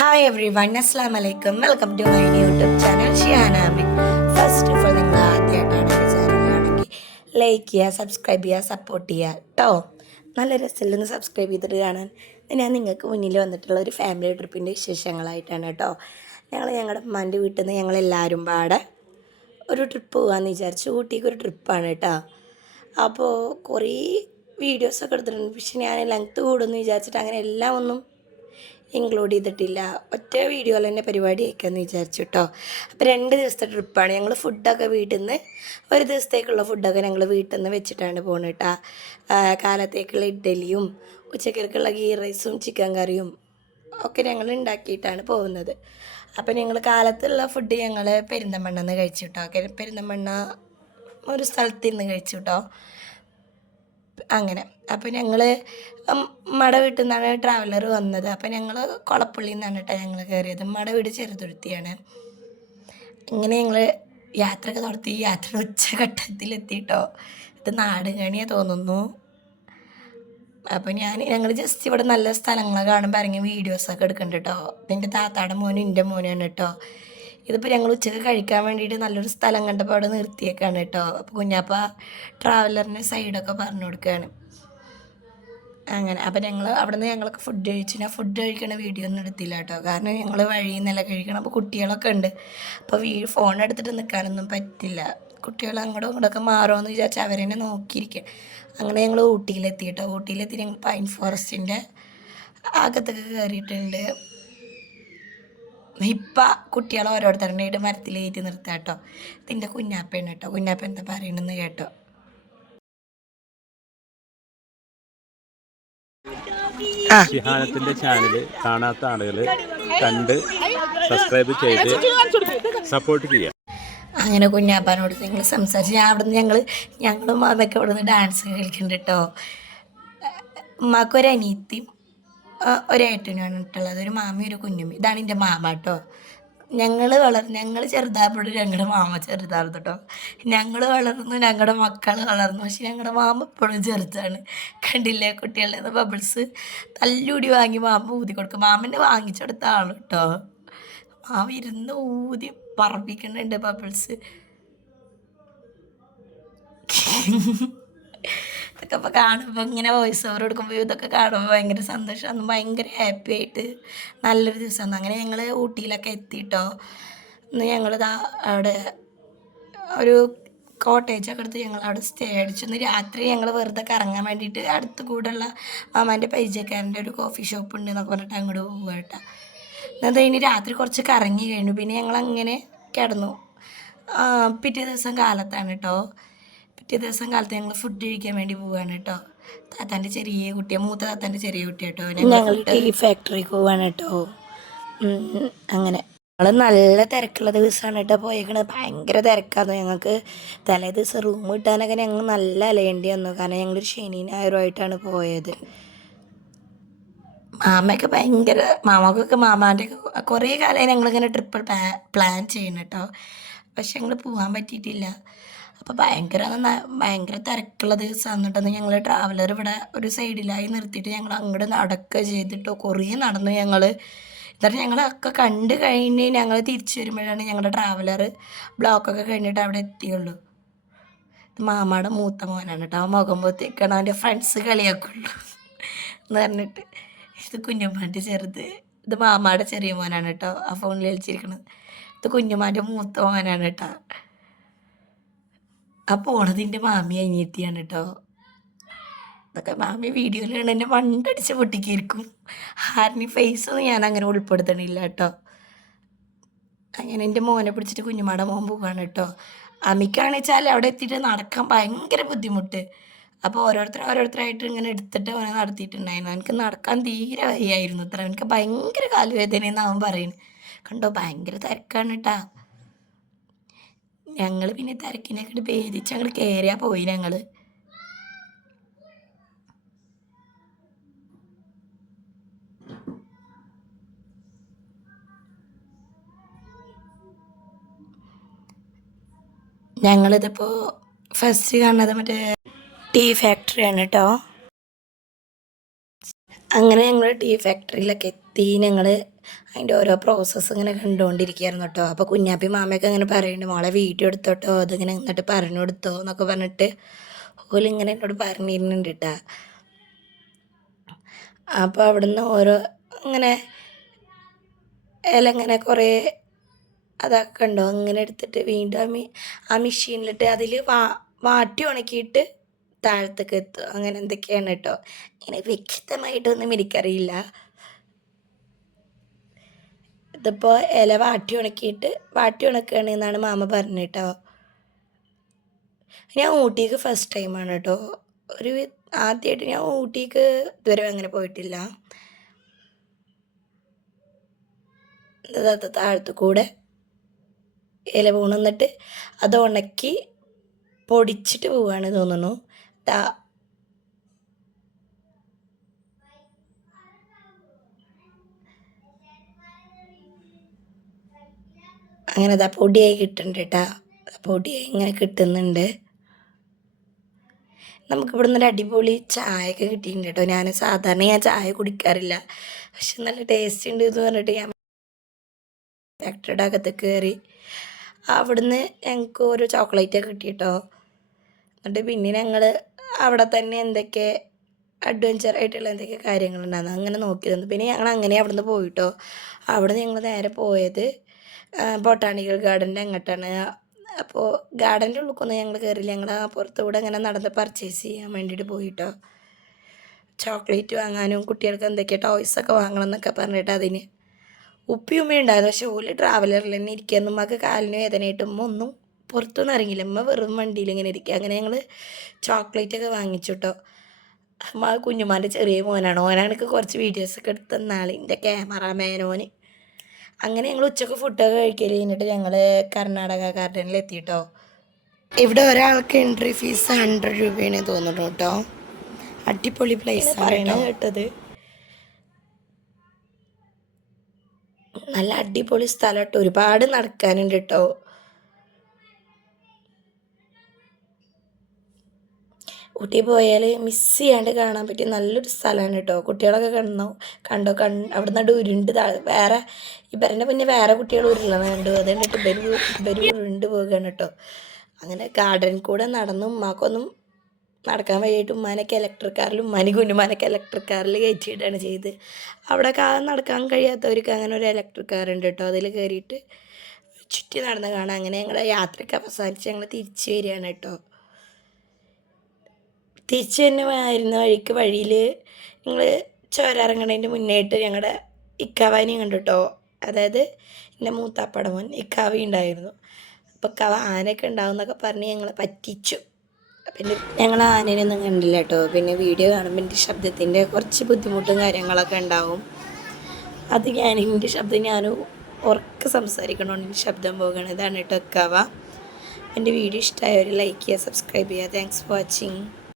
Hi every one അസ്സാം വലൈക്കും welcome to my YouTube channel ഷിയാനാമി. ഫസ്റ്റ് ഓഫ് ഓൾ നിങ്ങൾ ആദ്യമായിട്ടാണ് എൻ്റെ ചാനലാണെങ്കിൽ ലൈക്ക് ചെയ്യുക, സബ്സ്ക്രൈബ് ചെയ്യുക, സപ്പോർട്ട് ചെയ്യുക കേട്ടോ. നല്ല രസമില്ലെന്ന് സബ്സ്ക്രൈബ് ചെയ്തിട്ട് കാണാൻ. ഞാൻ നിങ്ങൾക്ക് മുന്നിൽ വന്നിട്ടുള്ള ഒരു ഫാമിലി ട്രിപ്പിൻ്റെ വിശേഷങ്ങളായിട്ടാണ് കേട്ടോ. ഞങ്ങളുടെ ഉമ്മാൻ്റെ വീട്ടിൽ നിന്ന് ഞങ്ങളെല്ലാവരും പാടെ ഒരു ട്രിപ്പ് പോകാമെന്ന് വിചാരിച്ചു. ഊട്ടിക്ക് ഒരു ട്രിപ്പാണ് കേട്ടോ. അപ്പോൾ കുറേ വീഡിയോസൊക്കെ എടുത്തിട്ടുണ്ട്, പക്ഷെ ഞാൻ ലെങ്ത്ത് കൂടുമെന്ന് വിചാരിച്ചിട്ട് അങ്ങനെ എല്ലാം ഒന്നും ഇൻക്ലൂഡ് ചെയ്തിട്ടില്ല. ഒറ്റ വീഡിയോയിൽ തന്നെ പരിപാടി അയക്കാമെന്ന് വിചാരിച്ചു കേട്ടോ. അപ്പോൾ 2 ദിവസത്തെ ട്രിപ്പാണ്. ഞങ്ങൾ ഫുഡൊക്കെ വീട്ടിൽ നിന്ന് ഒരു ദിവസത്തേക്കുള്ള ഫുഡൊക്കെ ഞങ്ങൾ വീട്ടിൽ നിന്ന് വെച്ചിട്ടാണ് പോകുന്നത് കേട്ടോ. കാലത്തേക്കുള്ള ഇഡ്ഡലിയും ഉച്ചക്കത്തേക്കുള്ള ഗീ റൈസും ചിക്കൻ കറിയും ഒക്കെ ഞങ്ങൾ ഉണ്ടാക്കിയിട്ടാണ് പോകുന്നത്. അപ്പോൾ ഞങ്ങൾ കാലത്തുള്ള ഫുഡ് ഞങ്ങൾ പെരിന്തമണ്ണ കഴിച്ചു കേട്ടോ. പെരിന്തമണ്ണ ഒരു സ്ഥലത്ത് നിന്ന് കഴിച്ചു കേട്ടോ. അങ്ങനെ അപ്പോൾ ഞങ്ങൾ മട വീട്ടിൽ നിന്നാണ് ട്രാവലർ വന്നത്. അപ്പോൾ ഞങ്ങൾ കൊളപ്പള്ളിയിൽ നിന്നാണ് കേട്ടോ ഞങ്ങൾ കയറിയത്. മട വീട് ചെറുതുരുത്തിയാണ്. ഇങ്ങനെ ഞങ്ങൾ യാത്രയൊക്കെ നടത്തി. യാത്രയുടെ ഉച്ചഘട്ടത്തിലെത്തിയിട്ടോ. ഇത് നാടുകാണിയാണ് തോന്നുന്നു. അപ്പോൾ ഞങ്ങൾ ജസ്റ്റ് ഇവിടെ നല്ല സ്ഥലങ്ങൾ കാണുമ്പോൾ ഇറങ്ങി വീഡിയോസൊക്കെ എടുക്കുന്നുണ്ട് കേട്ടോ. എൻ്റെ താത്താടെ മോനും എൻ്റെ മോനാണ് കേട്ടോ. ഇതിപ്പോൾ ഞങ്ങൾ ഉച്ചക്ക് കഴിക്കാൻ വേണ്ടിയിട്ട് നല്ലൊരു സ്ഥലം കണ്ടപ്പോൾ അവിടെ നിർത്തിയേക്കാണ് കേട്ടോ. അപ്പോൾ കുഞ്ഞാപ്പ ട്രാവലറിൻ്റെ സൈഡൊക്കെ പറഞ്ഞു കൊടുക്കുകയാണ്. അങ്ങനെ അപ്പോൾ അവിടെ നിന്ന് ഞങ്ങളൊക്കെ ഫുഡ് കഴിച്ചു. ഞാൻ ഫുഡ് കഴിക്കണ വീഡിയോ ഒന്നും എടുത്തില്ല കേട്ടോ, കാരണം ഞങ്ങൾ വഴിയിൽ നിന്നല്ല കഴിക്കണം. അപ്പോൾ കുട്ടികളൊക്കെ ഉണ്ട്. അപ്പോൾ ഫോൺ എടുത്തിട്ട് നിൽക്കാനൊന്നും പറ്റില്ല. കുട്ടികൾ അങ്ങോട്ടും ഇങ്ങോട്ടൊക്കെ മാറുമെന്ന് വിചാരിച്ചാൽ അവരെന്നെ നോക്കിയിരിക്കുക. അങ്ങനെ ഞങ്ങൾ ഊട്ടിയിലെത്തി കേട്ടോ. ഊട്ടിയിലെത്തി ഞങ്ങൾ പൈൻ ഫോറസ്റ്റിൻ്റെ അകത്തൊക്കെ കയറിയിട്ടുണ്ട്. ഇപ്പം കുട്ടികളെ ഓരോരുത്തരുടെ മരത്തിലേറ്റി നിർത്താം കേട്ടോ. ഇതിൻ്റെ കുഞ്ഞാപ്പയാണ് കേട്ടോ. കുഞ്ഞാപ്പ എന്താ പറയണമെന്ന് കേട്ടോ. ഷിഹാനത്തിന്റെ ചാനൽ കാണാത്ത ആളുകൾ കണ്ട് സബ്സ്ക്രൈബ് ചെയ്ത് സപ്പോർട്ട് ചെയ്യുക. അങ്ങനെ കുഞ്ഞാപ്പാനോട് ഞങ്ങൾ സംസാരിച്ച് ഞങ്ങളും അതൊക്കെ ഇവിടെ നിന്ന് ഡാൻസ് കളിക്കുന്നുണ്ട് കേട്ടോ. ഉമ്മാക്കൊരു അനിയത്തിയും ഒരേട്ടനുമാണ് ഇട്ടുള്ളത്. ഒരു മാമി ഒരു കുഞ്ഞുമ്മി. ഇതാണ് എൻ്റെ മാമ കേട്ടോ. ഞങ്ങൾ ചെറുതായപ്പോഴും ഞങ്ങളുടെ മാമ ചെറുതായിരുന്നു കേട്ടോ. ഞങ്ങൾ വളർന്നു, ഞങ്ങളുടെ മക്കൾ വളർന്നു, പക്ഷെ ഞങ്ങളുടെ മാമ ഇപ്പോഴും ചെറുതാണ്. കണ്ടില്ലേ കുട്ടികളുടെ ബബിൾസ് തല്ലൂടി വാങ്ങി മാമ ഊതി കൊടുക്കും. മാമൻ്റെ വാങ്ങിച്ചു കൊടുത്ത ആൾ കേട്ടോ. മാമ ഇരുന്ന് ഊതി പറപ്പിക്കുന്നുണ്ട് ബബിൾസ്. ഇതൊക്കെ ഇപ്പോൾ കാണുമ്പോൾ ഇങ്ങനെ വോയിസ് ഓവർ കൊടുക്കുമ്പോൾ ഇതൊക്കെ കാണുമ്പോൾ ഭയങ്കര സന്തോഷമാണ്, ഭയങ്കര ഹാപ്പി ആയിട്ട് നല്ലൊരു ദിവസമാണ്. അങ്ങനെ ഞങ്ങൾ ഊട്ടിയിലൊക്കെ എത്തിയിട്ടോ. ഇന്ന് ഞങ്ങളിതാ അവിടെ ഒരു കോട്ടേജൊക്കെ എടുത്ത് ഞങ്ങൾ അവിടെ സ്റ്റേ അടിച്ചു. ഇന്ന് രാത്രി ഞങ്ങൾ വെറുതെ കറങ്ങാൻ വേണ്ടിയിട്ട് അടുത്ത് കൂടെയുള്ള മാമാൻ്റെ പരിചയക്കാരൻ്റെ ഒരു കോഫി ഷോപ്പ് ഉണ്ട് എന്നൊക്കെ പറഞ്ഞിട്ട് അങ്ങോട്ട് പോകുക കേട്ടോ. എന്നാൽ കഴിഞ്ഞ് രാത്രി കുറച്ച് കറങ്ങി കഴിഞ്ഞു. പിന്നെ ഞങ്ങൾ അങ്ങനെ കിടന്നു. പിറ്റേ ദിവസം കാലത്താണ് കേട്ടോ. പിറ്റേ ദിവസം കാലത്ത് ഞങ്ങൾ ഫുഡ് കഴിക്കാൻ വേണ്ടി പോവുകയാണ് കേട്ടോ. താത്താൻ്റെ ചെറിയ കുട്ടിയാണ്, മൂത്ത താത്താൻ്റെ ചെറിയ കുട്ടി കേട്ടോ. ഞങ്ങൾ ടീ ഫാക്ടറിക്ക് പോവാണ് കേട്ടോ. അങ്ങനെ ഞങ്ങൾ നല്ല തിരക്കുള്ള ദിവസമാണ് കേട്ടോ പോയേക്കണത്. ഭയങ്കര തിരക്കായിരുന്നു. ഞങ്ങൾക്ക് തലേ ദിവസം റൂം കിട്ടാനൊക്കെ ഞങ്ങൾ നല്ല അലയേണ്ടി വന്നു, കാരണം ഞങ്ങളൊരു ശനി ഞായറുമായിട്ടാണ് പോയത്. മാമക്കൊക്കെ മാമാൻ്റെ കുറേ കാലമായി ഞങ്ങളിങ്ങനെ ട്രിപ്പ് പ്ലാൻ ചെയ്യണം കേട്ടോ, പക്ഷെ ഞങ്ങൾ പോകാൻ പറ്റിയിട്ടില്ല. അപ്പോൾ ഭയങ്കര തിരക്കുള്ള ദിവസമാണ് കേട്ടോ. ഞങ്ങൾ ട്രാവലർ ഇവിടെ ഒരു സൈഡിലായി നിർത്തിയിട്ട് ഞങ്ങൾ അങ്ങോട്ട് നടക്കുക ചെയ്തിട്ടോ. കുറേ നടന്നു ഞങ്ങൾ. എന്നിട്ട് ഞങ്ങളൊക്കെ കണ്ട് കഴിഞ്ഞ് ഞങ്ങൾ തിരിച്ചു വരുമ്പോഴാണ് ഞങ്ങളുടെ ട്രാവലർ ബ്ലോക്കൊക്കെ കഴിഞ്ഞിട്ട് അവിടെ എത്തിയുള്ളൂ. മാമാടെ മൂത്ത മോനാണ് കേട്ടോ. മുഖം പൊത്തിക്കണം, അവൻ്റെ ഫ്രണ്ട്സ് കളിയാക്കുള്ളൂ എന്ന് പറഞ്ഞിട്ട്. ഇത് കുഞ്ഞുമ്മാൻ്റെ ചെറുത്, ഇത് മാമാടെ ചെറിയ മോനാണ് കേട്ടോ. ആ ഫോണിൽ കളിച്ചിരിക്കണത് ഇത് കുഞ്ഞുമ്മാൻ്റെ മൂത്ത മോനാണ് കേട്ടോ. ആ പോണതിൻ്റെ മാമി അനിയത്തിയാണ് കേട്ടോ. അതൊക്കെ മാമി വീഡിയോയിലാണ് എന്നെ മണ്ടടിച്ച് പൊട്ടിക്കായിരിക്കും. ആരുടെ ഫേസൊന്നും ഞാൻ അങ്ങനെ ഉൾപ്പെടുത്തണില്ല കേട്ടോ. അങ്ങനെ എൻ്റെ മോനെ പിടിച്ചിട്ട് കുഞ്ഞുമാടെ മോൻ പോവുകയാണ് കേട്ടോ. അമ്മിക്കാണെന്ന് വെച്ചാൽ അവിടെ എത്തിയിട്ട് നടക്കാൻ ഭയങ്കര ബുദ്ധിമുട്ട്. അപ്പോൾ ഓരോരുത്തരായിട്ട് ഇങ്ങനെ എടുത്തിട്ട് അവനെ നടത്തിയിട്ടുണ്ടായിരുന്നു. എനിക്ക് നടക്കാൻ തീരെ വയ്യായിരുന്നു അത്ര. എനിക്ക് ഭയങ്കര കാലുവേദനയെന്ന് അവൻ പറയുന്നത് കണ്ടോ. ഭയങ്കര തിരക്കാണ് കേട്ടോ. ഞങ്ങൾ പിന്നെ തിരക്കിനെയൊക്കെ ഭേദിച്ച് ഞങ്ങൾ കയറിയാൽ പോയി. ഞങ്ങളിതിപ്പോൾ ഫസ്റ്റ് കാണുന്നത് മറ്റേ ടീ ഫാക്ടറിയാണ് കേട്ടോ. അങ്ങനെ ഞങ്ങൾ ടീ ഫാക്ടറിയിലൊക്കെ എത്തി. ഞങ്ങൾ അതിൻ്റെ ഓരോ പ്രോസസ്സ് ഇങ്ങനെ കണ്ടുകൊണ്ടിരിക്കുകയായിരുന്നു കേട്ടോ. അപ്പോൾ കുഞ്ഞാപ്പി മാമയൊക്കെ ഇങ്ങനെ പറയുന്നുണ്ട്, മോളെ വീഡിയോ എടുത്തോട്ടോ, അതിങ്ങനെ എന്നിട്ട് പറഞ്ഞു കൊടുത്തോ എന്നൊക്കെ പറഞ്ഞിട്ട് ഓലിങ്ങനെ എന്നോട് പറഞ്ഞിരുന്നുണ്ട് കേട്ടോ. അപ്പോൾ അവിടുന്ന് ഓരോ ഇങ്ങനെ ഇല ഇങ്ങനെ കുറേ അതൊക്കെ ഉണ്ടോ അങ്ങനെ എടുത്തിട്ട് വീണ്ടും ആ മെഷീനിലിട്ട് അതിൽ വാട്ടി ഉണക്കിയിട്ട് താഴത്തേക്ക് എത്തും, അങ്ങനെ എന്തൊക്കെയാണ് കേട്ടോ. ഇങ്ങനെ വ്യക്തമായിട്ടൊന്നും എനിക്കറിയില്ല. ഇതിപ്പോൾ ഇല വാട്ടി ഉണക്കുകയാണ് എന്നാണ് മാമ പറഞ്ഞത് കേട്ടോ. ഞാൻ ഊട്ടിക്ക് ഫസ്റ്റ് ടൈമാണ് കേട്ടോ. ആദ്യമായിട്ട് ഞാൻ ഊട്ടിക്ക് ഇതുവരെ അങ്ങനെ പോയിട്ടില്ല. താഴത്തു കൂടെ ഇല വീണെന്നിട്ട് അത് ഉണക്കി പൊടിച്ചിട്ട് പോവുകയാണ് തോന്നുന്നു. അങ്ങനെ പൊടിയായി കിട്ടുന്നുണ്ട് കേട്ടോ. പൊടിയായി ഇങ്ങനെ കിട്ടുന്നുണ്ട്. നമുക്കിവിടെ നിന്നൊരു അടിപൊളി ചായയൊക്കെ കിട്ടിയിട്ടുണ്ട് കേട്ടോ. ഞാൻ ചായ കുടിക്കാറില്ല, പക്ഷെ നല്ല ടേസ്റ്റ് ഉണ്ട് എന്ന് പറഞ്ഞിട്ട് ഞാൻ ഫാക്ടറിയുടെ അകത്ത് കയറി. അവിടുന്ന് ഞങ്ങൾക്ക് ഓരോ ചോക്ലേറ്റൊക്കെ കിട്ടി കേട്ടോ. എന്നിട്ട് പിന്നെ ഞങ്ങൾ അവിടെ തന്നെ എന്തൊക്കെ അഡ്വഞ്ചറായിട്ടുള്ള എന്തൊക്കെ കാര്യങ്ങളുണ്ടായിരുന്നു അങ്ങനെ നോക്കി തന്നു. പിന്നെ ഞങ്ങൾ അങ്ങനെ അവിടെ നിന്ന് പോയിട്ടോ. അവിടെ നിന്ന് ഞങ്ങൾ നേരെ പോയത് ബൊട്ടാണിക്കൽ ഗാർഡൻ്റെ അങ്ങോട്ടാണ്. അപ്പോൾ ഗാർഡൻ്റെ ഉള്ളിലേക്കൊന്നും ഞങ്ങൾ കയറിയില്ല. ഞങ്ങൾ ആ പുറത്തുകൂടെ അങ്ങനെ നടന്ന് പർച്ചേസ് ചെയ്യാൻ വേണ്ടിയിട്ട് പോയിട്ടോ. ചോക്ലേറ്റ് വാങ്ങാനും കുട്ടികൾക്ക് എന്തൊക്കെ ടോയ്സൊക്കെ വാങ്ങണം എന്നൊക്കെ പറഞ്ഞിട്ട് അതിന് ഉമ്മയും ഉണ്ടായിരുന്നു. പക്ഷെ ഓല് ട്രാവലറിൽ തന്നെ ഇരിക്കുക. ഉമ്മക്ക് കാലിന് വേദനയായിട്ടും ഒന്നും പുറത്തൊന്നും ഇറങ്ങിയില്ല. ഉമ്മ വെറും വണ്ടിയിൽ ഇങ്ങനെ ഇരിക്കുക. അങ്ങനെ ഞങ്ങൾ ചോക്ലേറ്റൊക്കെ വാങ്ങിച്ചു കേട്ടോ. അമ്മ കുഞ്ഞുമാൻ്റെ ചെറിയ മോനാണ്. ഓനാണെങ്കിൽ കുറച്ച് വീഡിയോസൊക്കെ എടുത്ത് തന്നാൾ എൻ്റെ ക്യാമറാമാനോന്. അങ്ങനെ ഞങ്ങൾ ഉച്ചക്ക് ഫുഡൊക്കെ കഴിക്കൽ കഴിഞ്ഞിട്ട് ഞങ്ങൾ കർണാടക ഗാർഡനിൽ എത്തിയിട്ടോ. ഇവിടെ ഒരാൾക്ക് എൻട്രി ഫീസ് 100 രൂപയാണ് തോന്നുന്നു കേട്ടോ. അടിപൊളി പ്ലേസ് ആണ് കേട്ടത്. നല്ല അടിപൊളി സ്ഥലം കേട്ടോ. ഒരുപാട് നടക്കാനുണ്ട് കേട്ടോ. ഊട്ടി പോയാൽ മിസ് ചെയ്യാണ്ട് കാണാൻ പറ്റിയ നല്ലൊരു സ്ഥലമാണ് കേട്ടോ. കുട്ടികളൊക്കെ കണ്ടോ അവിടെ ഉരുണ്ട് വേറെ ഇവരുടെ പിന്നെ വേറെ കുട്ടികൾ ഉരുളണ കണ്ടു. അത് കണ്ടിട്ട് ഇവർ ഉരുണ്ട് പോവുകയാണ് കേട്ടോ. അങ്ങനെ ഗാർഡനിൽ കൂടെ നടന്നു. ഉമ്മാക്കൊന്നും നടക്കാൻ വയ്യായിട്ട് ഉമ്മാനൊക്കെ ഇലക്ട്രിക് കാറിൽ കുഞ്ഞുമാനൊക്കെ ഇലക്ട്രിക് കാറിൽ കയറ്റിയിട്ടാണ് ചെയ്ത്. അവിടെ നടക്കാൻ കഴിയാത്തവർക്ക് അങ്ങനെ ഒരു ഇലക്ട്രിക് കാറുണ്ട് കേട്ടോ. അതിൽ കയറിയിട്ട് ചുറ്റി നടന്ന് കാണാം. അങ്ങനെ ഞങ്ങളുടെ യാത്രയ്ക്ക് അവസാനിച്ച് ഞങ്ങൾ തിരിച്ചു വരികയാണ് കേട്ടോ. തിരിച്ച് തന്നെ വരുന്ന വഴിയിൽ ഞങ്ങൾ ചോരയിറങ്ങണതിൻ്റെ മുന്നേയായിട്ട് ഞങ്ങളുടെ ഇക്കാവാനെയും കണ്ടു കേട്ടോ. അതായത് എൻ്റെ മൂത്താപ്പയുടെ മോൻ ഇക്കാവ ഉണ്ടായിരുന്നു. അപ്പോൾ ഇക്കാവ ആനയൊക്കെ ഉണ്ടാവും എന്നൊക്കെ പറഞ്ഞ് ഞങ്ങളെ പറ്റിച്ചു. പിന്നെ ഞങ്ങൾ ആനേനൊന്നും കണ്ടില്ല കേട്ടോ. പിന്നെ വീഡിയോ കാണുമ്പോൾ എൻ്റെ ശബ്ദത്തിൻ്റെ കുറച്ച് ബുദ്ധിമുട്ടും കാര്യങ്ങളൊക്കെ ഉണ്ടാവും. അത് എൻ്റെ ശബ്ദം ഞാൻ ഉറക്കെ സംസാരിക്കണോണ്ട് എൻ്റെ ശബ്ദം പോകണം. ഇതാണ് കേട്ടോ ഇക്കാവ. എൻ്റെ വീഡിയോ ഇഷ്ടമായവർ ലൈക്ക് ചെയ്യുക, സബ്സ്ക്രൈബ് ചെയ്യുക. Thanks for watching.